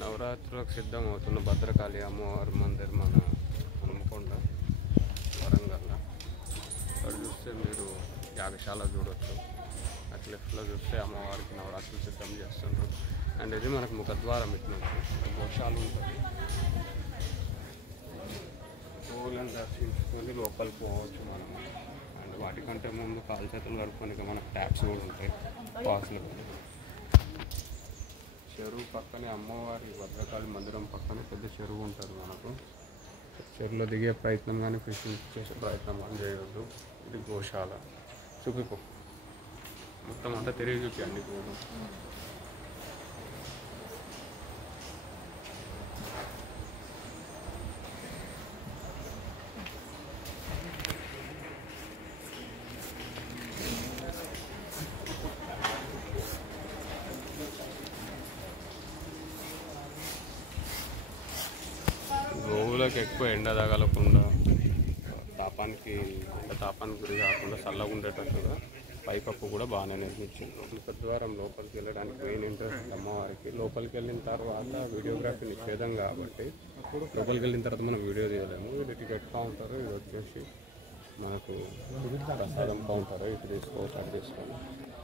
నవరాత్రులకు సిద్ధమవుతున్న భద్రకాళి అమ్మవారి మందిర్ మన హనుమకొండ వరంగల్లో. ఇక్కడ చూస్తే మీరు యాగశాల చూడవచ్చు. అటు లెఫ్ట్లో చూస్తే అమ్మవారికి నవరాత్రులు సిద్ధం చేస్తున్నారు. అండ్ ఇది మనకు ముఖద్వారం ఇటు నుంచి గోశాల ఉంటుంది. గోవులను దర్శించుకొని లోపలికి పోవచ్చు మనం. అండ్ వాటికంటే ముందు కాలు చేతులు కడుక్కొని మనకు ట్యాప్స్ కూడా ఉంటాయి పాసులు. చెరువు పక్కనే అమ్మవారి భద్రకాళి మందిరం పక్కనే పెద్ద చెరువు ఉంటుంది మనకు. చెరువులో దిగే ప్రయత్నం కానీ ఫిషింగ్ చేసే ప్రయత్నం కానీ చేయవద్దు. ఇది గోశాల. చూపిపో మొత్తం అంతా తిరిగి చూపి అన్ని కూడా. గోవులకు ఎక్కువ ఎండ తగలకుండా తాపానికి గురి కాకుండా చల్లగా ఉండేటట్టుగా పైకప్పు కూడా బాగానే నిర్మించింది. ముఖద్వారం లోపలికి వెళ్ళడానికి మెయిన్ ఇంట్రెస్ట్ అమ్మవారికి. లోపలికి వెళ్ళిన తర్వాత వీడియోగ్రఫీ నిషేధం కాబట్టి లోపలికి వెళ్ళిన తర్వాత మనం వీడియో తీయలేము. ఇది టికెట్ కౌంటర్. ఇది వచ్చేసి మనకు ప్రసాదం కౌంటర్. ఇది తీసుకోవచ్చు.